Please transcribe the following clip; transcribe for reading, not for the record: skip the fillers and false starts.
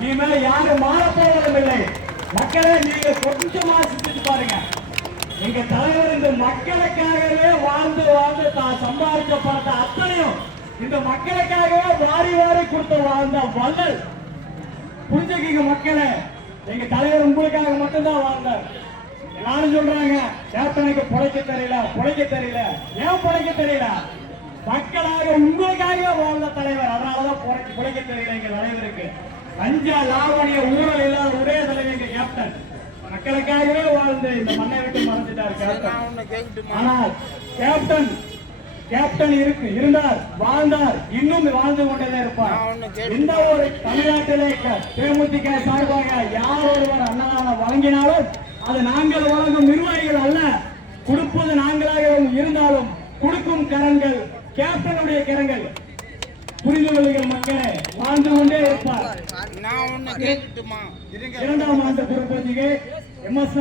இனிமேல் யாரும் மாறப்போவதும் இல்லை. மக்களே, நீங்க கொஞ்சமா சிந்திச்சு பாருங்க. எங்க தலைவர் இந்த மக்களுக்காகவே வாழ்ந்து வாழ்ந்து தான் சம்பாதிச்ச பணத்தை அத்தனையும் இந்த மக்களுக்காகவே வாரி வாரி கொடுத்து வாழ்ந்த வள்ளல். புரிஞ்சுக்கீங்க மக்களே, எங்க தலைவர் உங்களுக்காக மட்டும்தான் வாழ்ந்தார். எல்லாரும் சொல்றாங்க கேப்டனுக்கு பொழைக்க தெரியல. ஏன் பொழைக்க தெரியல? மக்களாக உங்களுக்காக வாழ்ந்த தலைவர், அதனாலதான் பொழைக்க தெரியல எங்க தலைவருக்கு. லஞ்ச லாவணிய ஊழல் இல்லாத ஒரே தலைவர் எங்க கேப்டன். மக்களுக்காகவே வாழ்ந்து இந்த மண்ணை விட்டு மறைஞ்சிட்டார் கேப்டன். ஆனால் கேப்டன் இருந்தார், வாழ்ந்தார், இன்னும் வாழ்ந்து கொண்டே இருப்பார். எந்த ஒரு தமிழ்நாட்டிலே தேமுதிக சார்பாக யார் ஒருவர் அன்னதான வழங்கினாலும் அது நாங்கள் வழங்கும் நிர்வாகிகள் அல்ல, கொடுப்பது நாங்களாக இருந்தாலும் கொடுக்கும் கரங்கள் கேப்டனுடைய கரங்கள். புரிந்து கொள்ளுங்கள் மக்களே, வாழ்ந்து கொண்டே இருப்பார். 2ஆம் ஆண்டு பொறுப்பதிகை MS